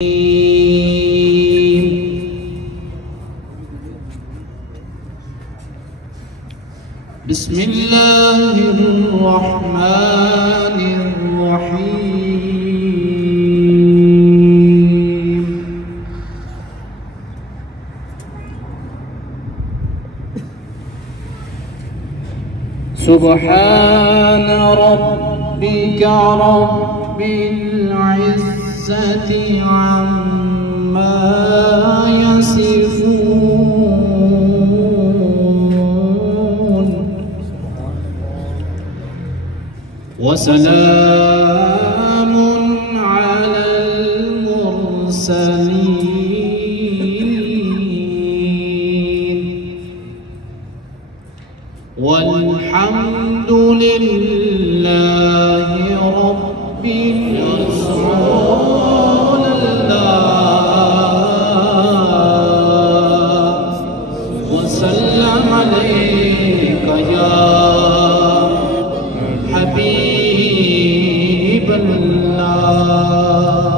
بسم الله الرحمن الرحيم سبحان ربك رب العزة عما يصفون وسلام على المرسلين والحمد لله رب رسول الله وسلم عليك يا حبيب الله.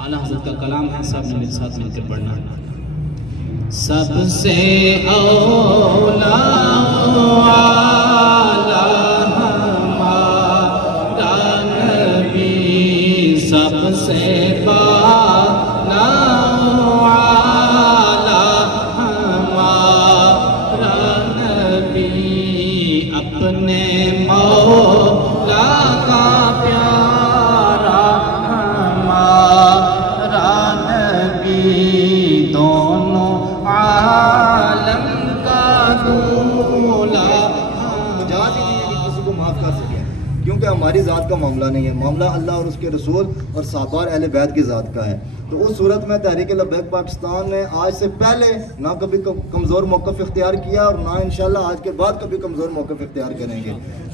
اعلیٰ حضرت کا کلام ہے، سب نے میرے ساتھ مل کر پڑھنا. سب سے اولا ہمارا نبی، سب سے بالا ہمارا نبی، اپنے مولا کا پیارا ہمارا نبی، دونوں عالم کا دولا. جہاں سے کسی کو معاف کر سکے، کیونکہ ہماری ذات کا معاملہ نہیں ہے، معاملہ اللہ اور اس کے رسول اور صحابہ اور اہل بیت کی ذات کا ہے. تو اس صورت میں تحریک لبیک پاکستان نے آج سے پہلے نہ کبھی کمزور موقف اختیار کیا اور نہ انشاءاللہ آج کے بعد کبھی کمزور موقف اختیار کریں گے.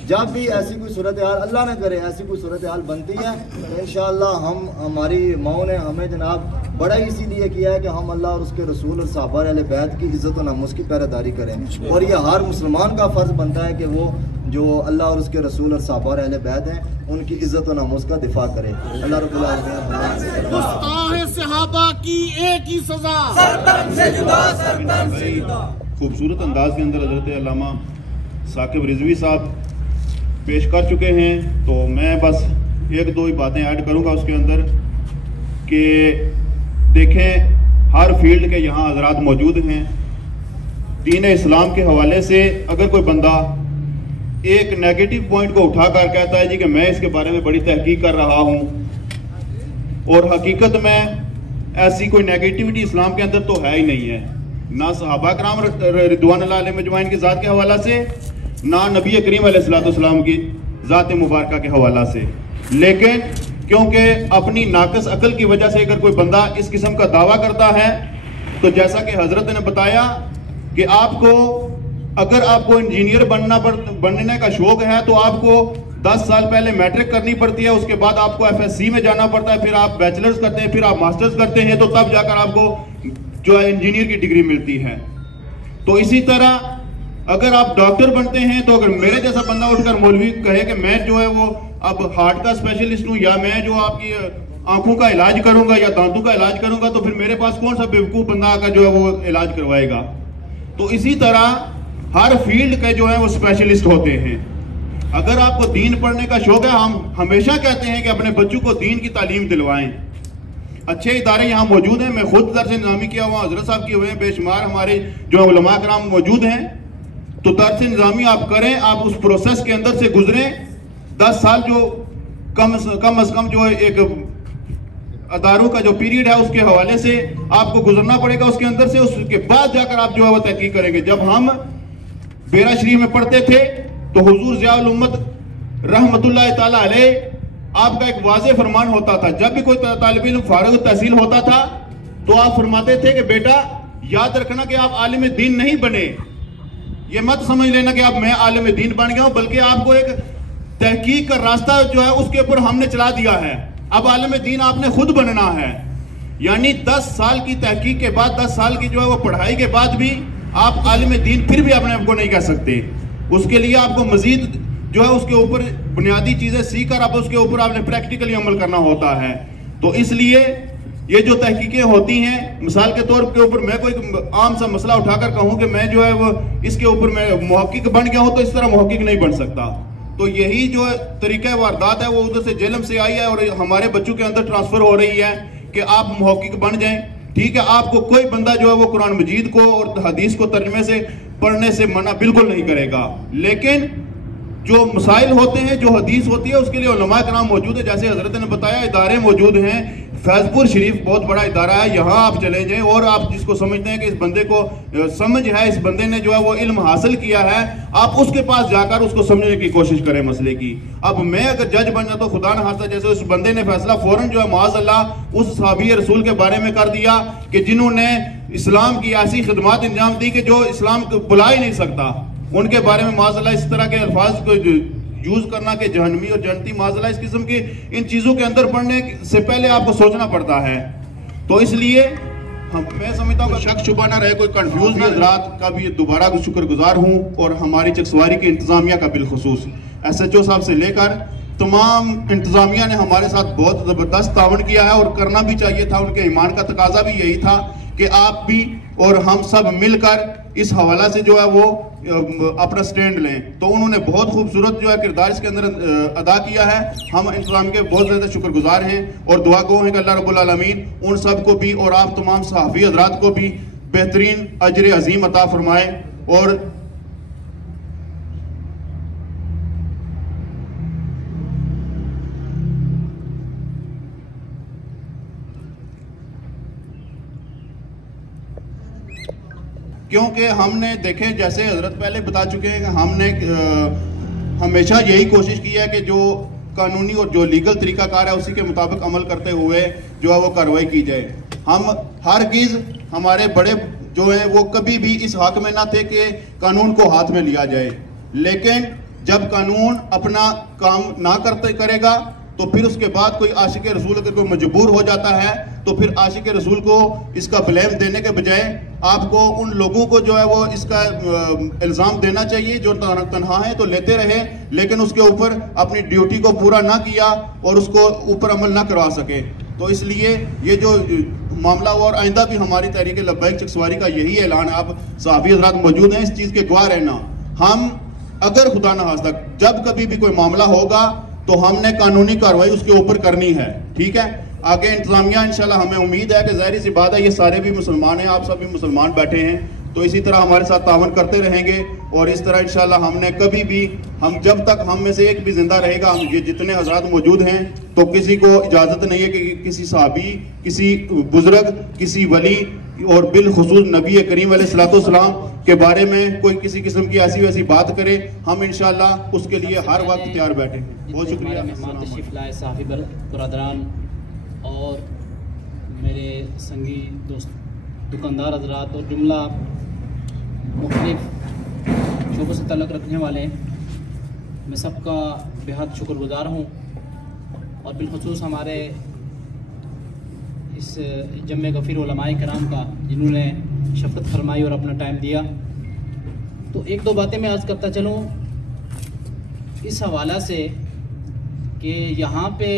جب بھی ایسی کوئی صورتحال اللہ نہ کرے ایسی کوئی صورتحال بنتی ہے تو انشاءاللہ ہماری ماؤں نے ہمیں جناب بڑا اسی لیے کیا ہے کہ ہم اللہ اور اس کے رسول اور صحابہ اہل بیت کی عزت و ناموس کی پہرےداری کریں، اور یہ ہر مسلمان کا فرض بنتا ہے کہ وہ جو اللہ اور اس کے رسول اور صحابہ اور اہل بیت ہیں ان کی عزت و ناموس کا دفاع کرے. اللہ رب العالمین گستاخ صحابہ کی ایک ہی سزا، خوبصورت انداز کے اندر حضرت علامہ ثاقب رضوی صاحب پیش کر چکے ہیں. تو میں بس ایک دو ہی باتیں ایڈ کروں گا اس کے اندر کہ دیکھیں ہر فیلڈ کے یہاں حضرات موجود ہیں. دین اسلام کے حوالے سے اگر کوئی بندہ ایک نیگیٹو پوائنٹ کو اٹھا کر کہتا ہے جی کہ میں اس کے بارے میں بڑی تحقیق کر رہا ہوں، اور حقیقت میں ایسی کوئی نیگیٹیوٹی اسلام کے اندر تو ہے ہی نہیں ہے، نہ صحابہ کرام رضوان اللہ علیہ مجمعین کی ذات کے حوالہ سے، نہ نبی کریم علیہ السلام کی ذات مبارکہ کے حوالہ سے. لیکن کیونکہ اپنی ناقص عقل کی وجہ سے اگر کوئی بندہ اس قسم کا دعویٰ کرتا ہے تو جیسا کہ حضرت نے بتایا کہ آپ کو اگر آپ کو انجینئر بننے کا شوق ہے تو آپ کو 10 سال پہلے میٹرک کرنی پڑتی ہے، اس کے بعد آپ کو FSC میں جانا پڑتا ہے، پھر آپ بیچلرز کرتے ہیں، پھر آپ ماسٹرز کرتے ہیں، تو تب جا کر آپ کو جو ہے انجینئر کی ڈگری ملتی ہے. تو اسی طرح اگر آپ ڈاکٹر بنتے ہیں تو اگر میرے جیسا بندہ اٹھ کر مولوی کہے کہ میں جو ہے وہ اب ہارٹ کا اسپیشلسٹ ہوں، یا میں جو آپ کی آنکھوں کا علاج کروں گا یا دانتوں کا علاج کروں گا، تو پھر میرے پاس کون سا بیوقوف بندہ آ کر جو ہے وہ علاج کروائے گا. تو اسی طرح ہر فیلڈ کے جو ہے وہ اسپیشلسٹ ہوتے ہیں. اگر آپ کو دین پڑھنے کا شوق ہے، ہم ہمیشہ کہتے ہیں کہ اپنے بچوں کو دین کی تعلیم دلوائیں. اچھے ادارے یہاں موجود ہیں، میں خود درس نظامی کیا ہوا، حضرت صاحب کیے ہوئے ہیں، بے شمار ہمارے جو علماء کرام موجود ہیں. تو درس نظامی آپ کریں، آپ اس پروسیس کے اندر سے گزریں. 10 سال جو کم از کم جو ایک اداروں کا جو پیریڈ ہے اس کے حوالے سے آپ کو گزرنا پڑے گا اس کے اندر سے. اس کے بعد جا کر آپ جو ہے وہ تحقیق کریں گے. جب ہم بیرا شریف میں پڑھتے تھے تو حضور ضیاء الامت رحمت اللہ تعالیٰ علیہ آپ کا ایک واضح فرمان ہوتا تھا. جب بھی کوئی طالب علم فارغ التحصیل ہوتا تھا تو آپ فرماتے تھے کہ بیٹا یاد رکھنا کہ آپ عالم دین نہیں بنے. یہ مت سمجھ لینا کہ اب میں عالم دین بن گیا ہوں، بلکہ آپ کو ایک تحقیق کا راستہ جو ہے اس کے اوپر ہم نے چلا دیا ہے. اب عالم دین آپ نے خود بننا ہے. یعنی 10 سال کی تحقیق کے بعد، 10 سال کی جو ہے وہ پڑھائی کے بعد بھی آپ عالم دین پھر بھی اپنے آپ کو نہیں کہہ سکتے. اس کے لیے آپ کو مزید جو ہے اس کے اوپر بنیادی چیزیں سیکھ کر اب اس کے اوپر آپ نے پریکٹیکلی عمل کرنا ہوتا ہے. تو اس لیے یہ جو تحقیقیں ہوتی ہیں، مثال کے طور کے اوپر میں کوئی عام سا مسئلہ اٹھا کر کہوں کہ میں جو ہے وہ اس کے اوپر میں محقق بن گیا ہوں، تو اس طرح محقق نہیں بن سکتا. تو یہی جو طریقہ واردات ہے وہ ادھر سے جیلم سے آئی ہے اور ہمارے بچوں کے اندر ٹرانسفر ہو رہی ہے کہ آپ محقق بن جائیں. ٹھیک ہے، آپ کو کوئی بندہ جو ہے وہ قرآن مجید کو اور حدیث کو ترجمے سے پڑھنے سے منع بالکل نہیں کرے گا، لیکن جو مسائل ہوتے ہیں، جو حدیث ہوتی ہے، اس کے لیے علماء کرام موجود ہیں. جیسے حضرت نے بتایا ادارے موجود ہیں. فیض پور شریف بہت بڑا ادارہ ہے، یہاں آپ چلے جائیں اور آپ جس کو سمجھتے ہیں کہ اس بندے کو سمجھ ہے، اس بندے نے جو ہے وہ علم حاصل کیا ہے، آپ اس کے پاس جا کر اس کو سمجھنے کی کوشش کریں مسئلے کی. اب میں اگر جج بن جاتا تو خدا نہ خواستہ جیسے اس بندے نے فیصلہ فوراً جو ہے معاذ اللہ اس صحابی رسول کے بارے میں کر دیا کہ جنہوں نے اسلام کی ایسی خدمات انجام دی کہ جو اسلام کو بلا ہی نہیں سکتا، ان کے بارے میں معاذ اللہ اس طرح کے الفاظ کو یوز کرنا کہ جہنمی اور جنتی، معاذ اللہ اس قسم کی ان چیزوں کے اندر پڑھنے سے پہلے آپ کو سوچنا پڑتا ہے. تو اس لیے میں سمجھتا ہوں کہ شک شبہ نہ رہے، کوئی کنفیوز نہ. حضرات کا بھی دوبارہ شکر گزار ہوں اور ہماری چکسواری کی انتظامیہ کا بالخصوص ایس ایچ او صاحب سے لے کر تمام انتظامیہ نے ہمارے ساتھ بہت زبردست تعاون کیا ہے اور کرنا بھی چاہیے تھا. ان کے ایمان کا تقاضا بھی یہی تھا کہ آپ بھی اور ہم سب مل کر اس حوالہ سے جو ہے وہ اپنا سٹینڈ لیں. تو انہوں نے بہت خوبصورت جو ہے کردار اس کے اندر ادا کیا ہے. ہم انتظام کے بہت زیادہ شکر گزار ہیں اور دعا گو ہیں کہ اللہ رب العالمین ان سب کو بھی اور آپ تمام صحافی حضرات کو بھی بہترین اجر عظیم عطا فرمائے. اور کیونکہ ہم نے دیکھیں جیسے حضرت پہلے بتا چکے ہیں کہ ہم نے ہمیشہ یہی کوشش کی ہے کہ جو قانونی اور جو لیگل طریقہ کار ہے اسی کے مطابق عمل کرتے ہوئے جو ہے وہ کارروائی کی جائے. ہم ہرگز ہمارے بڑے جو ہیں وہ کبھی بھی اس حق میں نہ تھے کہ قانون کو ہاتھ میں لیا جائے، لیکن جب قانون اپنا کام نہ کرے گا تو پھر اس کے بعد کوئی عاشق رسول اگر کوئی مجبور ہو جاتا ہے تو پھر عاشق رسول کو اس کا بلیم دینے کے بجائے آپ کو ان لوگوں کو جو ہے وہ اس کا الزام دینا چاہیے جو تنہا ہیں تو لیتے رہے لیکن اس کے اوپر اپنی ڈیوٹی کو پورا نہ کیا اور اس کو اوپر عمل نہ کروا سکے. تو اس لیے یہ جو معاملہ ہوا اور آئندہ بھی ہماری تحریک لبیک چکسواری کا یہی اعلان ہے. آپ صحافی حضرات موجود ہیں، اس چیز کے گواہ رہنا. ہم اگر خدا نہ خواستہ جب کبھی بھی کوئی معاملہ ہوگا تو ہم نے قانونی کارروائی اس کے اوپر کرنی ہے. ٹھیک ہے، آگے انتظامیہ انشاءاللہ ہمیں امید ہے کہ ظاہری سی بات ہے یہ سارے بھی مسلمان ہیں، آپ سب بھی مسلمان بیٹھے ہیں تو اسی طرح ہمارے ساتھ تعاون کرتے رہیں گے. اور اس طرح انشاءاللہ ہم نے کبھی بھی جب تک ہم میں سے ایک بھی زندہ رہے گا، یہ جتنے حضرات موجود ہیں تو کسی کو اجازت نہیں ہے کہ کسی صحابی، کسی بزرگ، کسی ولی اور بالخصوص نبی کریم علیہ الصلوۃ والسلام کے بارے میں کوئی کسی قسم کی ایسی ویسی بات کرے. ہم انشاءاللہ اس کے لیے ہر وقت تیار بیٹھیں گے. بہت شکریہ. مہمان تشریف لائے صحافی برادران اور میرے سنگی دوست دکاندار حضرات اور جملہ مختلف شعبوں سے تعلق رکھنے والے ہیں، میں سب کا بہت شکر گزار ہوں. اور بالخصوص ہمارے اس جمع غفیر علماء کرام کا جنہوں نے شفقت فرمائی اور اپنا ٹائم دیا. تو ایک دو باتیں میں عرض کرتا چلوں اس حوالہ سے کہ یہاں پہ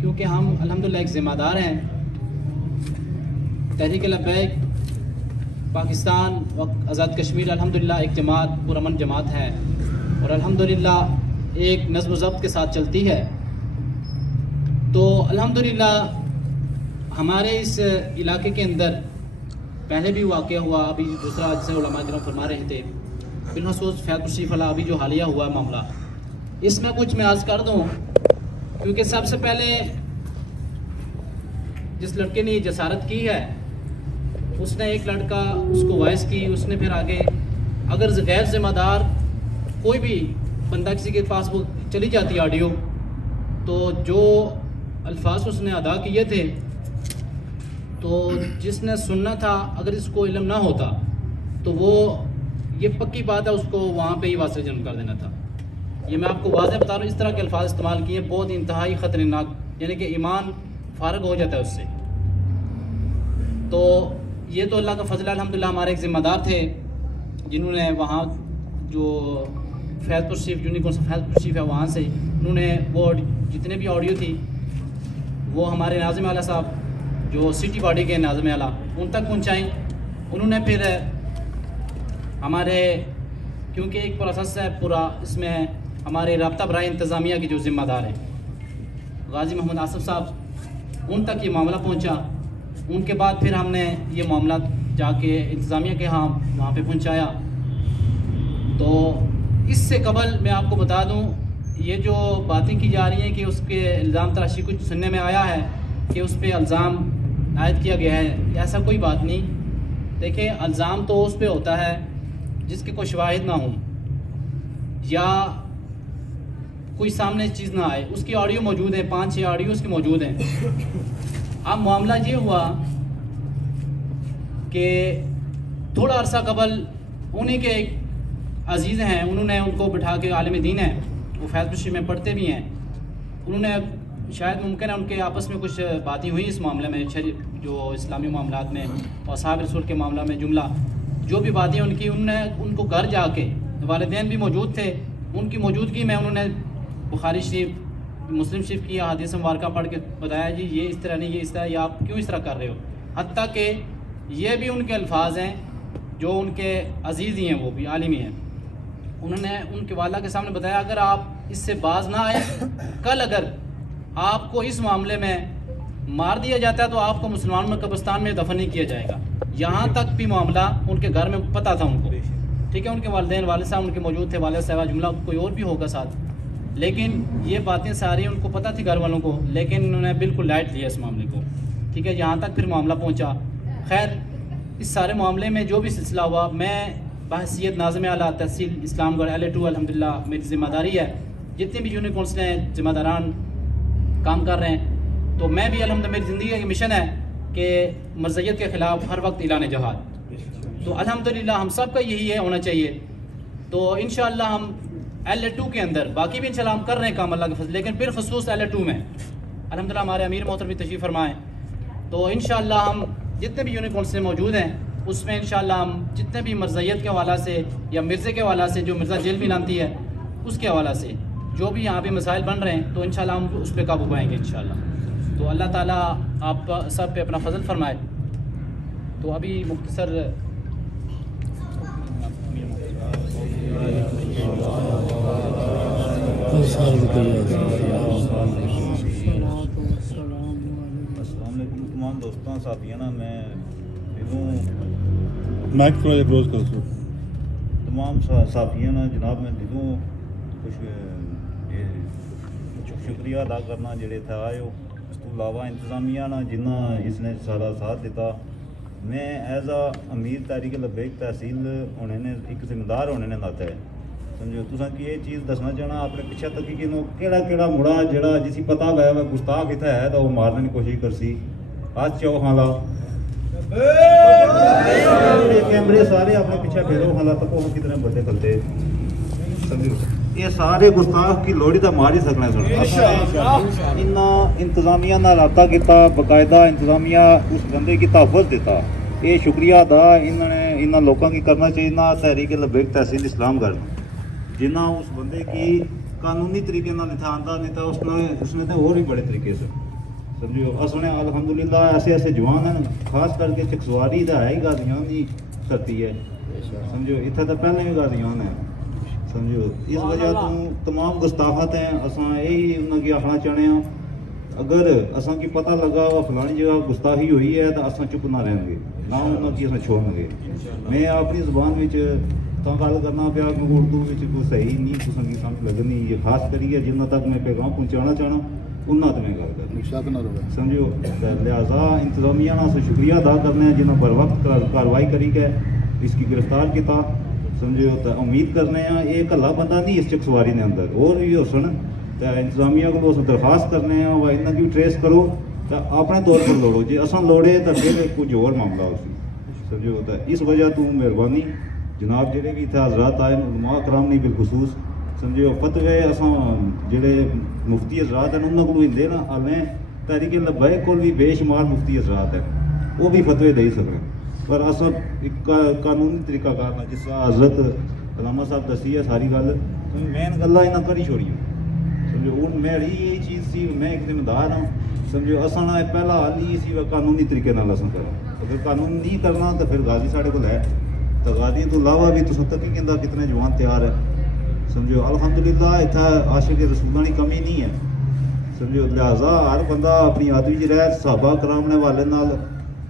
کیونکہ ہم الحمدللہ ایک ذمہ دار ہیں، تحریک لبیک پاکستان و آزاد کشمیر الحمدللہ ایک جماعت پرامن جماعت ہے اور الحمدللہ ایک نظم و ضبط کے ساتھ چلتی ہے. تو الحمدللہ ہمارے اس علاقے کے اندر پہلے بھی واقعہ ہوا، ابھی دوسرا جسے علماء کرام فرما رہے تھے بالخصوص فیض پور شریف والا ابھی جو حالیہ ہوا ہے معاملہ، اس میں کچھ میں عرض کر دوں. کیونکہ سب سے پہلے جس لڑکے نے یہ جسارت کی ہے اس نے ایک لڑکا اس کو وائس کی، اس نے پھر آگے اگر غیر ذمہ دار کوئی بھی بندہ کسی کے پاس وہ چلی جاتی آڈیو تو جو الفاظ اس نے ادا کیے تھے تو جس نے سننا تھا اگر اس کو علم نہ ہوتا تو وہ یہ پکی بات ہے اس کو وہاں پہ ہی واسطہ جنم کر دینا تھا. یہ میں آپ کو واضح بتا رہا ہوں، اس طرح کے الفاظ استعمال کیے بہت انتہائی خطرناک، یعنی کہ ایمان فارغ ہو جاتا ہے اس سے. تو یہ تو اللہ کا فضل ہے. الحمدللہ ہمارے ایک ذمہ دار تھے جنہوں نے وہاں جو فیض پور شریف فیض پور شریف ہے وہاں سے انہوں نے وہ جتنے بھی آڈیو تھی وہ ہمارے ناظم اعلیٰ صاحب جو سٹی باڈی کے ناظم اعلیٰ ان تک پہنچائیں. انہوں نے پھر ہمارے کیونکہ ایک پروسیس ہے پورا، اس میں ہمارے رابطہ برائے انتظامیہ کی جو ذمہ دار ہیں غازی محمد آصف صاحب، ان تک یہ معاملہ پہنچا. ان کے بعد پھر ہم نے یہ معاملہ جا کے انتظامیہ کے ہاں وہاں پہ پہنچایا. تو اس سے قبل میں آپ کو بتا دوں، یہ جو باتیں کی جا رہی ہیں کہ اس کے الزام تراشی کچھ سننے میں آیا ہے کہ اس پہ الزام عائد کیا گیا ہے، ایسا کوئی بات نہیں. دیکھیں، الزام تو اس پہ ہوتا ہے جس کے کوئی شواہد نہ ہوں یا کوئی سامنے چیز نہ آئے. اس کی آڈیو موجود ہے، 5-6 آڈیو اس کی موجود ہیں. اب معاملہ یہ ہوا کہ تھوڑا عرصہ قبل انہیں کے ایک عزیز ہیں، انہوں نے ان کو بٹھا کے، عالم دین ہیں وہ فیض بشری میں پڑھتے بھی ہیں، انہوں نے شاید ممکن ہے ان کے آپس میں کچھ باتیں ہوئی اس معاملے میں، جو اسلامی معاملات میں اور اصحاب رسول کے معاملہ میں جملہ جو بھی باتیں ان کی، انہوں نے ان کو گھر جا کے، والدین بھی موجود تھے، ان کی موجودگی میں انہوں نے بخاری شریف، مسلم شریف کی احادیث مبارکہ پڑھ کے بتایا جی یہ اس طرح نہیں، یہ اس طرح، یہ آپ کیوں اس طرح کر رہے ہو. حتیٰ کہ یہ بھی ان کے الفاظ ہیں جو ان کے عزیز ہی ہیں، وہ بھی عالم ہی ہیں. انہوں نے ان کے والدہ کے سامنے بتایا اگر آپ اس سے باز نہ آئے، کل اگر آپ کو اس معاملے میں مار دیا جاتا ہے تو آپ کو مسلمانوں میں قبرستان میں دفن نہیں کیا جائے گا. یہاں تک بھی معاملہ ان کے گھر میں پتہ تھا ان کو، ٹھیک ہے. ان کے والدین، والد صاحب ان کے موجود تھے، والد صاحبہ جملہ کوئی اور بھی ہوگا ساتھ، لیکن یہ باتیں ساری ان کو پتہ تھی گھر والوں کو، لیکن انہوں نے بالکل لائٹ لیا اس معاملے کو، ٹھیک ہے. یہاں تک پھر معاملہ پہنچا. خیر، اس سارے معاملے میں جو بھی سلسلہ ہوا، میں بحیثیت ناظم اعلیٰ تحصیل اسلام گڑھ LA2 الحمدللہ میری ذمہ داری ہے، جتنے بھی یونین کونسلیں ہیں ذمہ داران کام کر رہے ہیں، تو میں بھی الحمدللہ میری زندگی کا مشن ہے کہ مرزیت کے خلاف ہر وقت اعلان جہاد. تو الحمدللہ ہم سب کا یہی ہے، ہونا چاہیے. تو انشاءاللہ ہم LA2 کے اندر، باقی بھی انشاءاللہ ہم کر رہے ہیں کام اللہ کے فضل، لیکن بالخصوص LA2 میں الحمدللہ ہمارے امیر محترم بھی تشریف فرمائیں. تو انشاءاللہ ہم جتنے بھی یونین کونسلیں موجود ہیں اس میں انشاءاللہ ہم جتنے بھی مرزیت کے حوالہ سے یا مرزے کے حوالہ سے، جو مرزا جیل بھی لانتی ہے اس کے حوالہ سے جو بھی یہاں پہ مسائل بن رہے ہیں، تو انشاءاللہ ہم اس پہ قابو پائیں گے انشاءاللہ. تو اللہ تعالیٰ آپ سب پہ اپنا فضل فرمائے. تو ابھی مختصر السلام علیکم تمام دوستوں ساتھیاں. میں مائک تھوڑا کلوز کر دو. تمام ساتھیاں جناب میں دلوں کچھ شکریہ ادا کرنا جڑے تھے آئے ہو. اس تو علاوہ انتظامیہ جنہ اس نے سارا ساتھ دیتا. میں ایز اے امیر تحریک لبیک تحصیل ہونے نے ایک ذمہ دار ہونے نے ناتا ہے سمجھو. تساں کی یہ چیز دسنا چاہنا اپنے پیچھے تک کہ کیڑا مڑا جڑا جسی پتہ ہوا گستاخ اتنا ہے تو وہ مارنے کی کوشش کرسی. آج چاہو خالا کیمرے سارے اپنے پیچھے پھیرو خالا تک وہ کتنے بڑے کھلتے سمجھو. یہ سارے گستاخ کی لوڑی تو مار ہی سکنا سن. انتظامیہ نہ رابطہ کیتا، باقاعدہ انتظامیہ اس بندے کی تحفظ دیتا. یہ شکریہ ادا انہوں لوگوں کی کرنا چاہیے نہ تحریک لبیک تحصیل اسلام گڑھ جنہ اس بندے کی قانونی طریقے نہ آتا نہیں تھا. اس نے تو اور بھی بڑے طریقے سے سمجھو. اصل الحمدللہ ایسے ایسے جوان ہیں، خاص کر کے چکسواری تو ہے ہی غازیان کی کرتی ہے سمجھو. اتنے تو پہلے بھی غازیان ہیں سمجھو. اس وجہ تو تمام گستاخت ہیں. اصل یہی انہوں کی آخنا چاہنے ہیں اگر اصل کی پتہ لگا وہ فلانی جگہ گستاخی ہوئی ہے تو اصل چپ نہ رہیں گے، نہ انہوں کی اصل چھوڑیں گے. میں اپنی زبان میں گل کرنا پیا کیونکہ اردو کوئی صحیح نہیں کسی کی سمجھ لگنی. یہ خاص کریے جنہ تک میں پیغام پہنچانا چاہنا انہوں میں گل کرنا سمجھو. لہٰذا انتظامیہ سے شکریہ ادا کرنا ہے جنہوں بر وقت کاروائی کری گئے اس کی گرفتار کیا سمجھو. تو امید کرنے ہیں یہ کلا بندہ نہیں اس چکسواری نے اندر اور بھی ہو سن. تو انتظامیہ کو اس درخواست کرنے ہیں وہ انہوں کی ٹریس کرو تو اپنے طور پر لوڑو. جی اصل لوڑے تو پھر کچھ اور معاملہ ہو سمجھو. تو اس وجہ تو مہربانی جناب جڑے بھی اتنے حضرات آئے علماء کرام نہیں بالخصوص سمجھو. فتوے اصل جڑے مفتی حضرات ہیں انہوں کو دے نا ہمیں تحریک لبیک کو بھی بے شمار مفتی حضرات ہیں وہ بھی فتوے دے سکیں پر اصل ایک قانونی طریقہ کار جس طرح حضرت علامہ صاحب دسی ہے ساری گل مین گلا یہاں کری چھوڑی سمجھو. ہوں میری یہی چیز سی میں ایک ذمہ دار ہوں سمجھو اصل پہلا حل ہی سی قانونی طریقے نال اصل کرو. اگر قانون نہیں کرنا تو پھر غازی ساڑھے کو ہے. تو غازی تو علاوہ بھی تو تک ہی کہہ کتنے جوان تیار ہے. سمجھو الحمدللہ اتنا عاشق رسولوں کی کمی نہیں ہے. سمجھو لہٰذا ہر بندہ اپنی آدمی چ رہ صحابہ کرام نے والے نال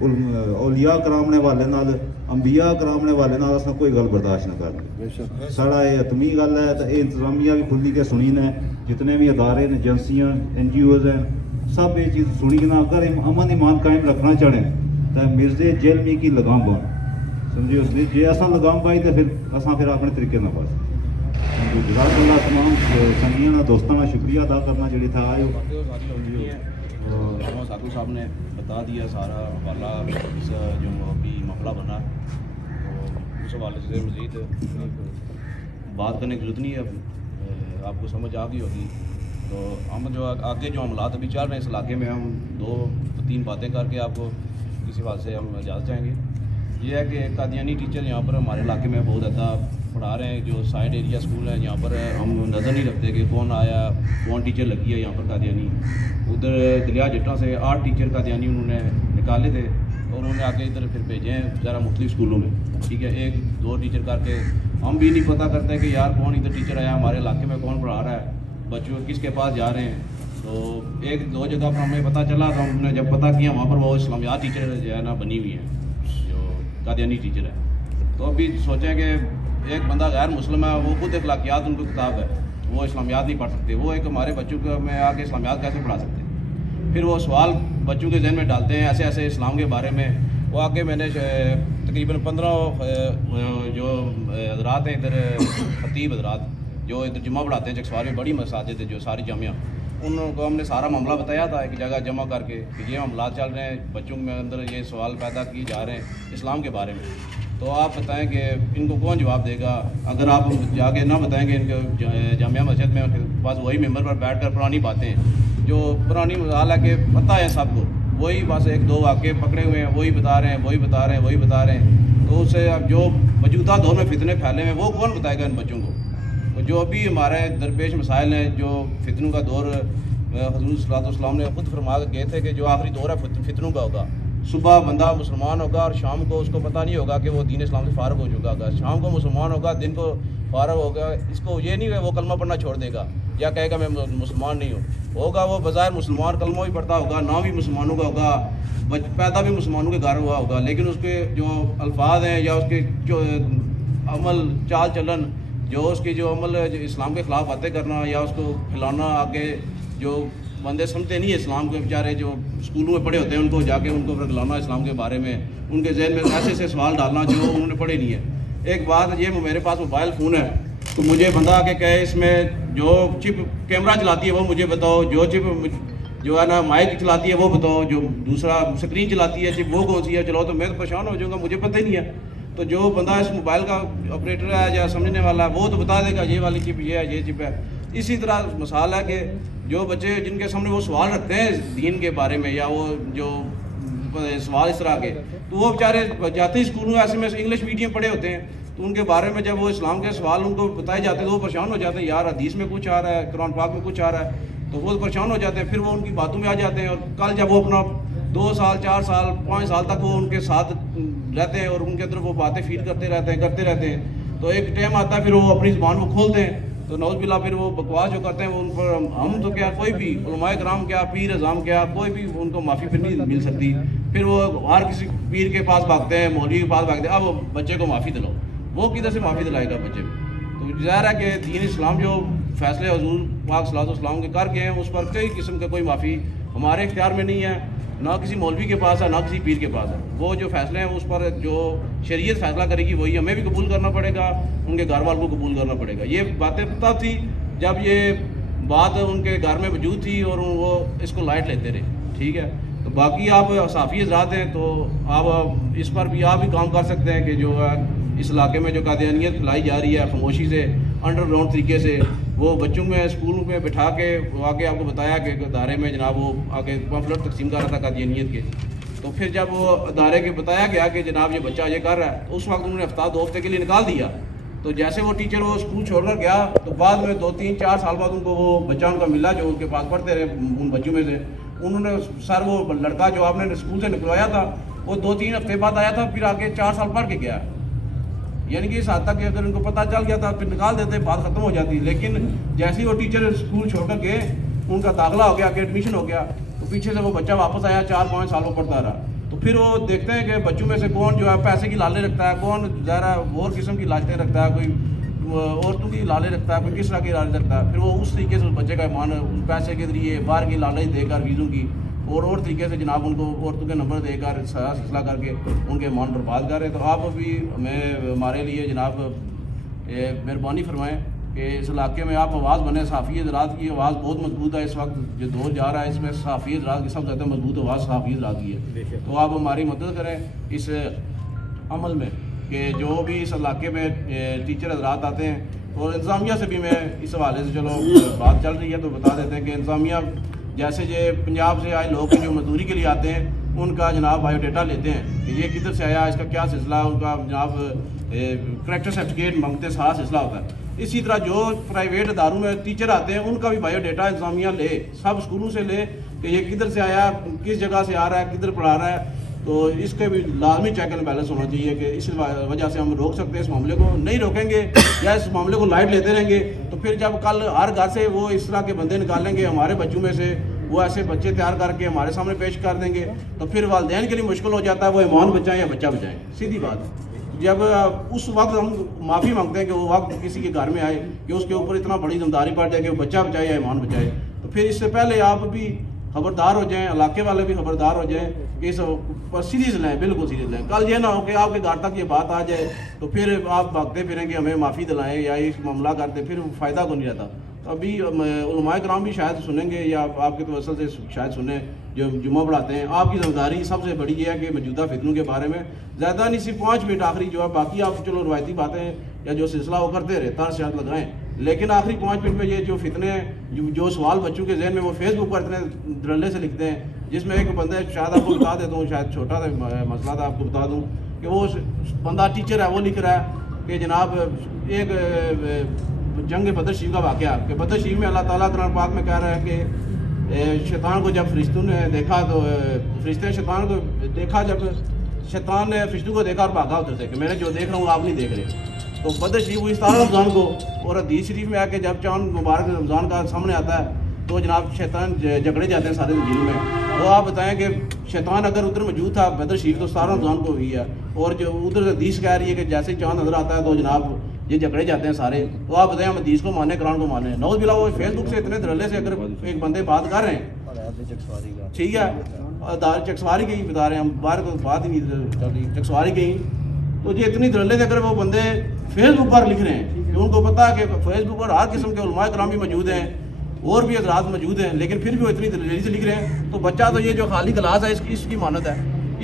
اولیاء کرام نے والے نال انبیاء کرام نے والے نال اصل کوئی گل برداشت نہ کرنی. ساڑا یہ اتمی گل ہے. تو یہ انتظامیہ بھی کھلی کے سنی نے, جتنے بھی ادارے نے, ایجنسیاں, NGOs ہیں, سب یہ چیز سنی نا. اگر امن ایمان قائم رکھنا چاہیں تو مرزے جیلمی کی لگام بن. سمجھو جی اصل لگام پائی تو پھر اپنے طریقے نہ بس. جزاک اللہ تمام سنگیاں دوستوں شکریہ ادا کرنا جڑے تھا آئے. ساتھو صاحب نے بتا دیا سارا حوالہ اس جو ابھی معاملہ بنا, تو اس حوالے سے مزید بات کرنے کی ضرورت نہیں ہے, آپ کو سمجھ آ گئی ہوگی. تو ہم جو آگے جو معاملات ابھی چل رہے ہیں اس علاقے میں, ہم 2-3 باتیں کر کے آپ کو کسی بات سے ہم اجازت چاہیں گے. یہ ہے کہ قادیانی ٹیچر یہاں پر ہمارے علاقے میں بہت زیادہ پڑھا رہے ہیں. جو سائڈ ایریا اسکول ہے یہاں پر ہم نظر نہیں رکھتے کہ کون آیا, کون ٹیچر لگی ہے یہاں پر قادیانی. ادھر دلیا جٹا سے 8 ٹیچر قادیانی انہوں نے نکالے تھے اور انہوں نے آگے ادھر پھر بھیجے ہیں ذرا مختلف اسکولوں میں. ٹھیک ہے, 1-2 ٹیچر کر کے ہم بھی نہیں پتہ کرتے کہ یار کون ادھر ٹیچر آیا, ہمارے علاقے میں کون پڑھا رہا ہے, بچوں کس کے پاس جا رہے ہیں. تو 1-2 جگہ پر ہمیں پتہ چلا, تو ہم نے جب پتہ کیا وہاں پر وہ اسلامیات ٹیچر جو ہے نا بنی ہوئی ہیں جو قادیانی ٹیچر ہے. تو ابھی سوچیں کہ ایک بندہ غیر مسلم ہے, وہ خود اخلاقیات ان کو کتاب ہے, وہ اسلامیات نہیں پڑھ سکتے. وہ ایک ہمارے بچوں کو میں آ کے اسلامیات کیسے پڑھا سکتے ہیں. پھر وہ سوال بچوں کے ذہن میں ڈالتے ہیں ایسے ایسے اسلام کے بارے میں. وہ آ کے میں نے تقریباً 15 جو حضرات ہیں ادھر خطیب حضرات جو ادھر جمعہ پڑھاتے ہیں چکسوار میں, بڑی مساجد ہے جو ساری جامعہ, ان کو ہم نے سارا معاملہ بتایا تھا ایک جگہ جمع کر کے کہ یہ معاملات چل رہے ہیں, بچوں میں اندر یہ سوال پیدا کیے جا رہے ہیں اسلام کے بارے میں. تو آپ بتائیں کہ ان کو کون جواب دے گا اگر آپ جا کے نہ بتائیں گے. ان کو جامعہ مسجد میں بس وہی ممبر پر بیٹھ کر پرانی باتیں جو پرانی مثال ہے کہ پتہ ہے سب کو, وہی بس 1-2 واقعے پکڑے ہوئے ہیں, وہی بتا رہے ہیں. تو اس سے اب جو موجودہ دور میں فتنے پھیلے ہیں وہ کون بتائے گا ان بچوں کو. جو ابھی ہمارے درپیش مسائل ہیں, جو فتنوں کا دور, حضور صلی اللہ علیہ وسلم نے خود فرما کے گئے تھے کہ جو آخری دور ہے فتنوں کا ہوگا. صبح بندہ مسلمان ہوگا اور شام کو اس کو پتہ نہیں ہوگا کہ وہ دین اسلام سے فارغ ہو چکا ہوگا. شام کو مسلمان ہوگا, دن کو فارغ ہوگا. اس کو یہ نہیں کہ وہ کلمہ پڑھنا چھوڑ دے گا یا کہے گا میں مسلمان نہیں ہوں. ہوگا وہ بظاہر مسلمان, کلمہ بھی پڑھتا ہوگا, نام بھی مسلمانوں کا ہوگا, پیدا بھی مسلمانوں کے گھر ہوا ہوگا, لیکن اس کے جو الفاظ ہیں یا اس کے جو عمل چال چلن, جو اس کے جو عمل اسلام کے خلاف باتیں کرنا یا اس کو پھیلانا آگے, جو بندے سمجھتے نہیں اسلام کے بیچارے جو اسکولوں میں پڑھے ہوتے ہیں ان کو جا کے ان کو پھیلانا اسلام کے بارے میں, ان کے ذہن میں ایسے ایسے سوال ڈالنا جو انہوں نے پڑھے نہیں ہے. ایک بات یہ, میرے پاس موبائل فون ہے تو مجھے بندہ آ کے کہے اس میں جو چپ کیمرہ چلاتی ہے وہ مجھے بتاؤ, جو چپ جو ہے نا مائک چلاتی ہے وہ بتاؤ, جو دوسرا اسکرین چلاتی ہے چپ وہ کون سی ہے. چلو تو میں تو پریشان ہو جاؤں گا, مجھے پتہ ہی نہیں ہے. تو جو بندہ اس موبائل کا آپریٹر ہے یا سمجھنے والا ہے وہ تو بتا دے گا یہ والی چپ یہ ہے, یہ چپ ہے. اسی طرح مثال ہے کہ جو بچے جن کے سامنے وہ سوال رکھتے ہیں دین کے بارے میں یا وہ جو سوال اس طرح کے, تو وہ بیچارے جاتے ہیں اسکولوں ایسے میں انگلش میڈیم پڑھے ہوتے ہیں, تو ان کے بارے میں جب وہ اسلام کے سوال ان کو بتائے جاتے ہیں تو وہ پریشان ہو جاتے ہیں. یار حدیث میں کچھ آ رہا ہے, قرآن پاک میں کچھ آ رہا ہے, تو وہ پریشان ہو جاتے ہیں. پھر وہ ان کی باتوں میں آ جاتے ہیں اور کل جب وہ اپنا 2 سال 4 سال 5 سال تک وہ ان کے ساتھ رہتے ہیں اور ان کے اندر وہ باتیں فیڈ کرتے رہتے ہیں, تو ایک ٹائم آتا ہے پھر وہ اپنی زبان کو کھولتے ہیں تو نعوذ باللہ پھر وہ بکواس جو کرتے ہیں وہ ان پر ہم تو کیا کوئی بھی علماء کرام کیا پیر اعظام کیا کوئی بھی ان کو معافی پھر نہیں مل سکتی. پھر وہ ہر کسی پیر کے پاس بھاگتے ہیں, مولوی کے پاس بھاگتے ہیں, اب بچے کو معافی دلاؤ, وہ کدھر سے معافی دلائے گا بچے کو. تو ظاہر ہے کہ دین اسلام جو فیصلے حضور پاک صلی اللہ علیہ وسلم کے کر گئے ہیں اس پر کئی قسم کا کوئی معافی ہمارے اختیار میں نہیں ہے, نہ کسی مولوی کے پاس ہے نہ کسی پیر کے پاس ہے. وہ جو فیصلے ہیں اس پر جو شریعت فیصلہ کرے گی وہی ہمیں بھی قبول کرنا پڑے گا, ان کے گھر والوں کو قبول کرنا پڑے گا. یہ باتیں پتہ تھی جب یہ بات ان کے گھر میں موجود تھی اور وہ اس کو لائٹ لیتے رہے. ٹھیک ہے, تو باقی آپ صحافی حضرات ہیں تو آپ اس پر بھی آپ بھی کام کر سکتے ہیں کہ جو اس علاقے میں جو قادیانیت پھیلائی جا رہی ہے خاموشی سے انڈر گراؤنڈ طریقے سے, وہ بچوں میں اسکولوں میں بٹھا کے وہ آگے آپ کو بتایا کہ ادارے میں جناب وہ آگے پمفلٹ تقسیم کر رہا تھا قادیانیت کے. تو پھر جب وہ ادارے کے بتایا گیا کہ جناب یہ بچہ یہ کر رہا ہے تو اس وقت انہوں نے ہفتہ 2 ہفتے کے لیے نکال دیا. تو جیسے وہ ٹیچر وہ اسکول چھوڑ کر گیا تو بعد میں 2 3 4 سال بعد ان کو وہ بچہ ان کا ملا جو ان کے پاس پڑھتے رہے ان بچوں میں سے, انہوں نے سر وہ لڑکا جو آپ نے اسکول سے نکلوایا تھا وہ 2-3 ہفتے بعد آیا تھا، پھر آگے 4 سال پڑھ کے گیا، یعنی کہ اس حد تک کہ اگر ان کو پتہ چل گیا تھا پھر نکال دیتے، بات ختم ہو جاتی. لیکن جیسے ہی وہ ٹیچر اسکول چھوڑ کر گئے، ان کا داخلہ ہو گیا کہ ایڈمیشن ہو گیا، تو پیچھے سے وہ بچہ واپس آیا، 4-5 سال وہ پڑھتا رہا. تو پھر وہ دیکھتے ہیں کہ بچوں میں سے کون جو ہے پیسے کی لالچ رکھتا ہے، کون ظاہر اور قسم کی لالچیں رکھتا ہے، کوئی عورتوں کی لالچ رکھتا ہے، کوئی کس طرح کی لالچ رکھتا ہے. پھر وہ اس طریقے سے اس بچے کا ایمان پیسے کے ذریعے باہر کی لالچ دے کر ویزوں کی اور طریقے سے جناب ان کو عورتوں کے نمبر دے کر سارا سلسلہ کر کے ان کے ایمان برباد کر رہے ہیں. تو آپ ابھی ہمارے لیے جناب مہربانی فرمائیں کہ اس علاقے میں آپ آواز بنیں. صحافی حضرات کی آواز بہت مضبوط ہے، اس وقت جو دور جا رہا ہے اس میں صحافی حضرات کی سب سے زیادہ مضبوط آواز صحافی حضرات کی ہے. تو آپ ہماری مدد کریں اس عمل میں کہ جو بھی اس علاقے میں ٹیچر حضرات آتے ہیں، اور انتظامیہ سے بھی میں اس حوالے سے چلو بات چل رہی ہے تو بتا دیتے ہیں کہ انتظامیہ جیسے یہ پنجاب سے آئے لوگ جو مزدوری کے لیے آتے ہیں ان کا جناب بایو ڈیٹا لیتے ہیں کہ یہ کدھر سے آیا، اس کا کیا سلسلہ، ان کا جناب کریکٹر سرٹیفکیٹ مانگتے ہیں، سارا سلسلہ ہوتا ہے. اسی طرح جو پرائیویٹ اداروں میں ٹیچر آتے ہیں ان کا بھی بایو ڈیٹا انتظامیہ لے، سب اسکولوں سے لے کہ یہ کدھر سے آیا، کس جگہ سے آ رہا ہے، کدھر پڑھا رہا ہے. تو اس کے بھی لازمی چیک اینڈ بیلنس ہونا چاہیے کہ اس وجہ سے ہم روک سکتے ہیں اس معاملے کو. نہیں روکیں گے یا اس معاملے کو لائٹ لیتے رہیں گے تو پھر جب کل ہر گھر سے وہ اس طرح کے بندے نکالیں گے، ہمارے بچوں میں سے وہ ایسے بچے تیار کر کے ہمارے سامنے پیش کر دیں گے تو پھر والدین کے لیے مشکل ہو جاتا ہے، وہ ایمان بچائیں یا بچہ بچائیں. سیدھی بات. جب اس وقت ہم معافی مانگتے ہیں کہ وہ وقت کسی کے گھر میں آئے کہ اس کے اوپر اتنا بڑی ذمہ داری پڑ جائے کہ وہ بچہ بچائے یا ایمان بچائے، تو پھر اس سے پہلے آپ بھی خبردار ہو جائیں، علاقے والے بھی خبردار ہو جائیں کہ اس پر سیریز لیں، بالکل سیریز لیں. کل یہ نہ ہو کہ آپ کے گھر تک یہ بات آ جائے تو پھر آپ بھاگتے پھریں کہ ہمیں معافی دلائیں یا اس معاملہ کرتے، پھر فائدہ کو نہیں رہتا. ابھی علماء کرام بھی شاید سنیں گے یا آپ کے توسل سے شاید سنیں جو جمعہ پڑھاتے ہیں. آپ کی ذمہ داری سب سے بڑی یہ ہے کہ موجودہ فتنوں کے بارے میں زیادہ نہیں، صرف 5 منٹ آخری جو ہے، باقی آپ چلو روایتی باتیں یا جو سلسلہ وہ کرتے رہے طرز شاید لگائیں، لیکن آخری 5 منٹ میں یہ جو فتنے ہیں، جو سوال بچوں کے ذہن میں وہ فیس بک پر اتنے درلے سے لکھتے ہیں، جس میں ایک بندہ شاید آپ کو بتا دیتا ہوں، شاید چھوٹا سا مسئلہ تھا آپ کو بتا دوں کہ وہ بندہ ٹیچر ہے، وہ لکھ رہا ہے کہ جناب ایک جنگ بدر شریف کا واقعہ کہ بدر شریف میں اللہ تعالیٰ قرآن پاک میں کہہ رہا ہے کہ شیطان کو جب فرشتوں نے دیکھا تو فرشتے نے شیطان کو دیکھا، جب شیطان نے فرشتوں کو دیکھا اور بھاگا ادھر سے کہ میں نے جو دیکھ رہا ہوں آپ نہیں دیکھ رہے. تو بدر شریف ہوئی 17 رمضان کو، اور حدیث شریف میں آ کے جب چاند مبارک رمضان کا سامنے آتا ہے تو جناب شیطان جھگڑے جاتے ہیں سارے دن میں. تو آپ بتائیں کہ شیطان اگر ادھر موجود تھا بدر شریف تو 17 رمضان کو ہوئی ہے، اور جو ادھر حدیث کہہ رہی ہے کہ جیسے چاند نظر آتا ہے تو جناب یہ جھگڑے جاتے ہیں سارے. تو آپ بتائیں ہم حدیث کو مانیں، قرآن کو مانیں؟ نعوذ باللہ. وہ فیس بک سے اتنے درلے سے اگر ایک بندے بات کر رہے ہیں، ٹھیک ہے، چکسواری کی بتا رہے ہیں ہم، باہر کو بات ہی نہیں چکسواری کی، تو یہ اتنی درلے سے اگر وہ بندے فیس بک پر لکھ رہے ہیں کہ ان کو پتا ہے کہ فیس بک پر ہر قسم کے علماء کرام بھی موجود ہیں اور بھی حضرات موجود ہیں، لیکن پھر بھی وہ اتنی دلیری سے لکھ رہے ہیں. تو بچہ تو یہ جو خالی گلاس ہے اس کی مانت ہے،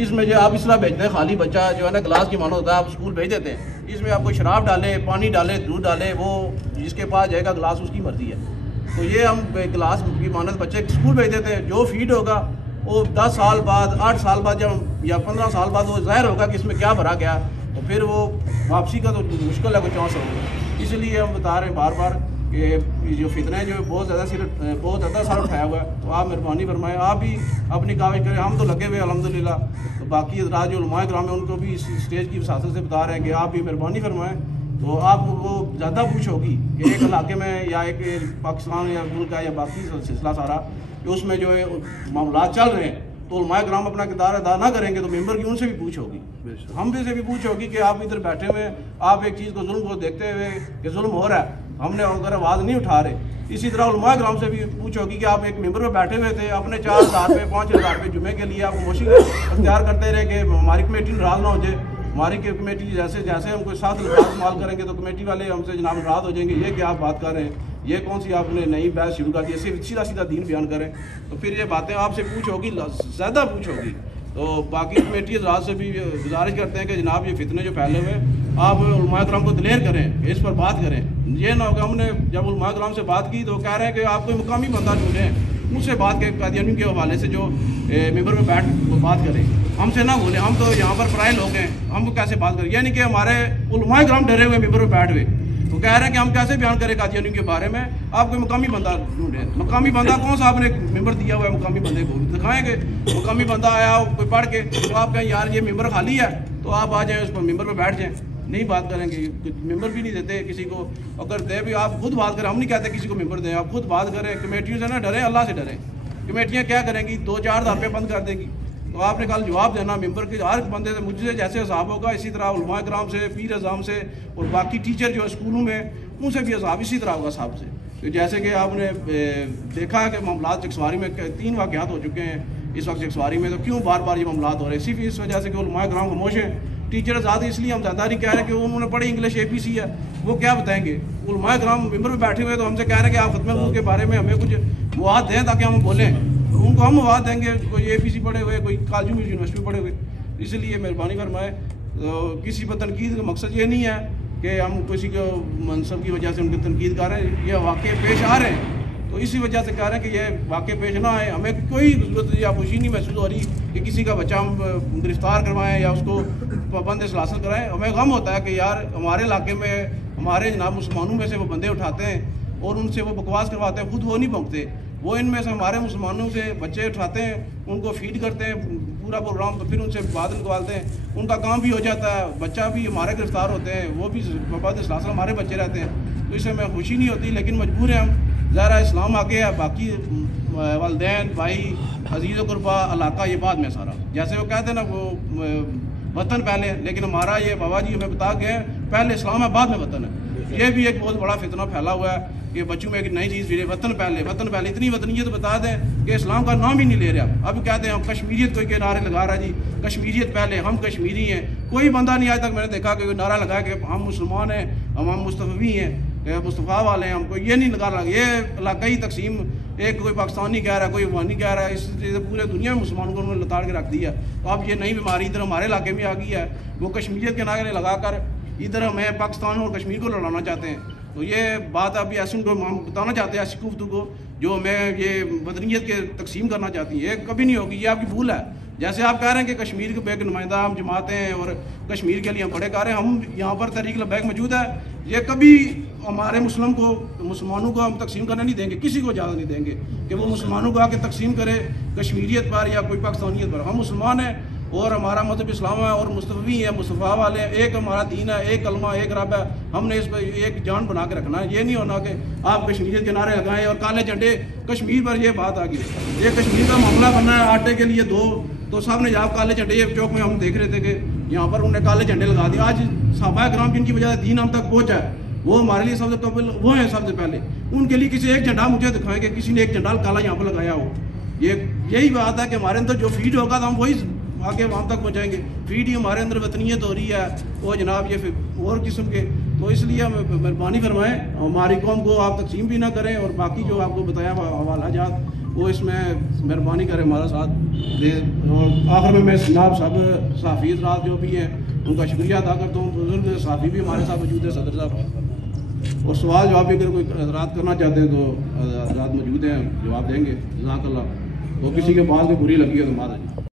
اس میں جو آپ اس طرح بھیجتے ہیں خالی بچہ جو ہے نا گلاس کی مانت ہوتا ہے، آپ اسکول بھیج دیتے ہیں، اس میں آپ کو شراب ڈالے، پانی ڈالے، دودھ ڈالے، وہ جس کے پاس جائے گا گلاس اس کی مرضی ہے. تو یہ ہم گلاس کی مانت بچے اسکول بھیج دیتے ہیں، جو فیڈ ہوگا وہ 10 سال بعد، 8 سال بعد جب یا 15 سال بعد وہ ظاہر ہوگا کہ اس میں کیا بھرا گیا، تو پھر وہ واپسی کا تو مشکل ہے، کوئی چانس ہوگا. اس لیے ہم بتا رہے ہیں بار بار کہ جو فتنہ ہے جو بہت زیادہ سر اٹھایا ہوا ہے، تو آپ مہربانی فرمائیں، آپ بھی اپنی کاوش کریں. ہم تو لگے ہوئے الحمدللہ. تو باقی حضرات جو علماء کرام ہیں ان کو بھی اس اسٹیج کی وساطت سے بتا رہے ہیں کہ آپ بھی مہربانی فرمائیں. تو آپ کو زیادہ پوچھ ہوگی کہ ایک علاقے میں یا ایک پاکستان یا ملک کا یا باقی سلسلہ سارا کہ اس میں جو ہے معاملات چل رہے ہیں، تو علماء کرام اپنا کردار ادا نہ کریں گے تو ممبر کی ان سے بھی پوچھ ہوگی، ہم بھی سے بھی پوچھ ہوگی کہ آپ ادھر بیٹھے ہوئے آپ ایک چیز کو ظلم کو دیکھتے ہوئے کہ ظلم ہو رہا ہے، ہم نے اگر آواز نہیں اٹھا رہے. اسی طرح علماء کرام سے بھی پوچھ ہوگی کہ آپ ایک ممبر پہ بیٹھے ہوئے تھے، اپنے 4000 پہ 5000 پہ جمعے کے لیے آپ کوشش اختیار کرتے رہے کہ ہماری کمیٹی ناراض نہ ہو جائے. ہماری کمیٹی جیسے ہم کوئی 7 لفظ استعمال کریں گے تو کمیٹی والے ہم سے جناب ناراض ہو جائیں گے، یہ کیا آپ بات کر رہے ہیں، یہ کون سی آپ نے نئی بحث شروع کر دی، صرف سیدھا دین بیان کریں. تو پھر یہ باتیں آپ سے پوچھ ہوگی، زیادہ پوچھ ہوگی. تو باقی کمیٹی حضرات سے بھی گزارش کرتے ہیں کہ جناب یہ فتنے جو پھیلے ہوئے آپ علماء کرام کو دلیر کریں کہ اس پر بات کریں. یہ نہ ہوگا ہم نے جب علماء کرام سے بات کی تو کہہ رہے ہیں کہ آپ کوئی مقامی بندہ ڈھونڈیں، ان سے بات کے قادیانیوں کے حوالے سے جو ممبر میں بیٹھ بات کریں، ہم سے نہ بولیں، ہم تو یہاں پر پرائے لوگ ہیں، ہم کو کیسے بات کریں. یعنی کہ ہمارے علماء کرام ڈرے ہوئے ممبر میں بیٹھ ہوئے تو کہہ رہے ہیں کہ ہم کیسے بیان کریں قادیانیوں کے بارے میں، آپ کوئی مقامی بندہ ڈھونڈیں. مقامی بندہ کون سا آپ نے ممبر دیا ہوا ہے؟ مقامی بندے کو دکھائیں گے. مقامی بندہ آیا ہو کوئی پڑھ کے تو آپ کہیں یار یہ ممبر خالی ہے تو آپ آ جائیں اس پر ممبر پہ بیٹھ جائیں. نہیں بات کریں گے، ممبر بھی نہیں دیتے کسی کو. اگر دے بھی آپ خود بات کریں، ہم نہیں کہتے کسی کو ممبر دیں، آپ خود بات کریں. کمیٹیوں سے نہ ڈریں، اللہ سے ڈریں. کمیٹیاں کیا کریں گی؟ 2-4 دھاپے بند کر دیں گی. تو آپ نے کل جواب دینا ممبر کے ہر بندے سے. مجھ سے جیسے عذاب ہوگا اسی طرح علماء کرام سے، پیر اعظام سے اور باقی ٹیچر جو اسکولوں میں ان سے بھی عذاب اسی طرح ہوگا صاحب سے. تو جیسے کہ آپ نے دیکھا کہ معاملات چکسواری میں 3 واقعات ہو چکے ہیں اس وقت چکسواری میں. تو کیوں بار بار یہ معاملات ہو رہے ہیں؟ صرف اس وجہ سے کہ علماء کرام خاموش ہیں. ٹیچر آزاد اس لیے ہم زیادہ نہیں کہہ رہے کہ انہوں نے پڑھی انگلش ABC ہے، وہ کیا بتائیں گے. علماء کرام ممبر پہ بیٹھے ہوئے تو ہم سے کہہ رہے ہیں کہ آپ ختم العلوم کے بارے میں ہمیں کچھ مواد دیں تاکہ ہم بولیں. ان کو ہم مواد دیں گے، کوئی ABC پڑھے ہوئے، کوئی کالجوں میں یونیورسٹی پڑھے ہوئے. اس لیے مہربانی فرمائے. کسی پر تنقید کا مقصد یہ نہیں ہے کہ ہم کسی کو منصب کی وجہ سے ان کی تنقید کر رہے ہیں. یہ واقع پیش آ رہے ہیں تو اسی وجہ سے کہہ رہے ہیں کہ یہ واقع پیش نہ آئے. ہمیں کوئی ضرورت یا خوشی نہیں محسوس ہو رہی کہ کسی کا بچہ ہم گرفتار کروائیں یا اس کو پابند سلاسل کرائیں. ہمیں غم ہوتا ہے کہ یار ہمارے علاقے میں ہمارے جناب مسلمانوں میں سے وہ بندے اٹھاتے ہیں اور ان سے وہ بکواس کرواتے ہیں. خود وہ نہیں پہنچتے، وہ ان میں سے ہمارے مسلمانوں سے بچے اٹھاتے ہیں، ان کو فیڈ کرتے ہیں پورا پروگرام، تو پھر ان سے بعد نکالتے ہیں. ان کا کام بھی ہو جاتا ہے، بچہ بھی ہمارے گرفتار ہوتے ہیں، وہ بھی پابند سلاسل ہمارے بچے رہتے ہیں. تو اس سے ہمیں خوشی نہیں ہوتی، لیکن مجبور ہیں ہم. ظاہر اسلام آگے ہے، باقی والدین بھائی عزیز و قربا علاقہ یہ بعد میں سارا. جیسے وہ کہتے ہیں نا وہ وطن پہلے، لیکن ہمارا یہ بابا جی ہمیں بتا گئے پہلے اسلام ہے بعد میں وطن ہے. یہ بھی ایک بہت بڑا فتنہ پھیلا ہوا ہے کہ بچوں میں ایک نئی چیز بھی وطن پہلے وطن پہلے. اتنی وطنیت بتا دیں کہ اسلام کا نام ہی نہیں لے رہا. اب کہتے ہیں ہم کشمیریت کوئی کے نعرے لگا رہا جی، کشمیریت پہلے، ہم کشمیری ہیں. کوئی بندہ نہیں آج تک میں نے دیکھا کہ کوئی نعرہ لگایا کہ ہم مسلمان ہیں، ہم مصطفی ہیں، مصطفیٰ والے ہیں. ہم کو یہ نہیں لگا رہا. یہ علاقائی تقسیم ایک کوئی پاکستانی کہہ رہا ہے، کوئی افغانی کہہ رہا ہے، اس سے پورے دنیا میں مسلمانوں کو انہوں نے لتاڑ کے رکھ دیا. تو اب یہ نئی بیماری ادھر ہمارے علاقے میں آ گئی ہے. وہ کشمیریت کے نعرے لگا کر ادھر ہمیں پاکستان اور کشمیر کو لڑانا چاہتے ہیں. تو یہ بات ابھی ایسے کو ہم بتانا چاہتے ہیں ایسی گفتگو کو جو ہمیں یہ وطنیت کے تقسیم کرنا چاہتی ہے. یہ کبھی نہیں ہوگی، یہ آپ کی بھول ہے. جیسے آپ کہہ رہے ہیں کہ کشمیر کے ایک نمائندہ ہم جماعتیں ہیں اور کشمیر کے لیے ہم بڑے کہہ رہے ہیں. ہم یہاں پر تحریک لبیک موجود ہے. یہ کبھی ہمارے مسلمانوں کو ہم تقسیم کرنے نہیں دیں گے. کسی کو اجازت نہیں دیں گے کہ وہ مسلمانوں کو آ کے تقسیم کرے کشمیریت پر یا کوئی پاکستانیت پر. ہم مسلمان ہیں اور ہمارا مذہب اسلام ہے اور مصطفی ہے، مصطفیٰ والے ہیں. ایک ہمارا دین ہے، ایک کلمہ، ایک رب ہے. ہم نے اس پہ ایک جان بنا کے رکھنا ہے. یہ نہیں ہونا کہ آپ کشمیریت کے نعرے لگائیں اور کالے جھنڈے. کشمیر پر یہ بات آ گئی، یہ کشمیر کا معاملہ بننا ہے آٹے کے لیے دو. تو صاحب نے جب کالے جھنڈے یہ چوک میں ہم دیکھ رہے تھے کہ یہاں پر انہوں نے کالے جھنڈے لگا دیے. آج صحابہ کرام جن کی وجہ سے دین ہم تک پہنچا ہے وہ ہمارے لیے سب سے قبل وہ ہیں سب سے پہلے. ان کے لیے کسی ایک جھنڈا مجھے دکھائیں کہ کسی نے ایک جھنڈا کالا یہاں پر لگایا ہو. یہی بات ہے کہ ہمارے اندر جو فیڈ ہوگا تو ہم وہی آگے وہاں تک پہنچائیں گے. فیڈ ہی ہمارے اندر وطنیت ہو رہی ہے وہ جناب یہ اور قسم کے. تو اس لیے ہم مہربانی فرمائیں ہماری قوم کو آپ تقسیم بھی نہ کریں اور باقی جو آپ کو بتایا حوالہ جات وہ اس میں مہربانی کریں ہمارا ساتھ دے. اور آخر میں جناب صاحب صحافی حضرات جو بھی ہیں ان کا شکریہ ادا کرتا ہوں. بزرگ صحافی بھی ہمارے ساتھ موجود ہے، صدر صاحب. اور سوال جواب بھی اگر کوئی حضرات کرنا چاہتے ہیں تو حضرات موجود ہیں، جواب دیں گے. جزاک اللہ. وہ کسی کے بات میں بری لگی ہے تو معذرت.